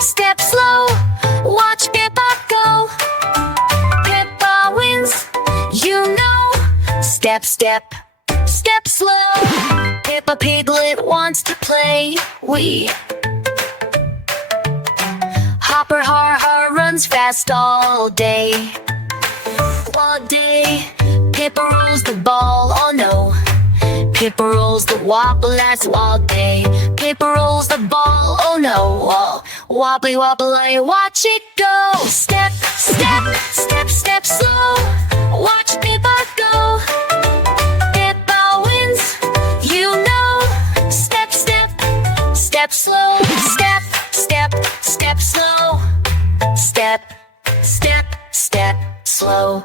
step slow. Watch Pepa go. Pepa wins, you know. Step, step, step slow. Pepa Piglet wants to play. Hopper Hare runs fast all day. All day, Pepa rolls the ball, oh no. Pepa rolls the Wobbly all day. Pepa rolls the ball, oh no. Oh, wobbly, wobbly, watch it go. Step, step, step, step slow. Watch Pepa go. Pepa wins, you know. Step, step, step slow. Step, step, step slow. Step, step, step slow.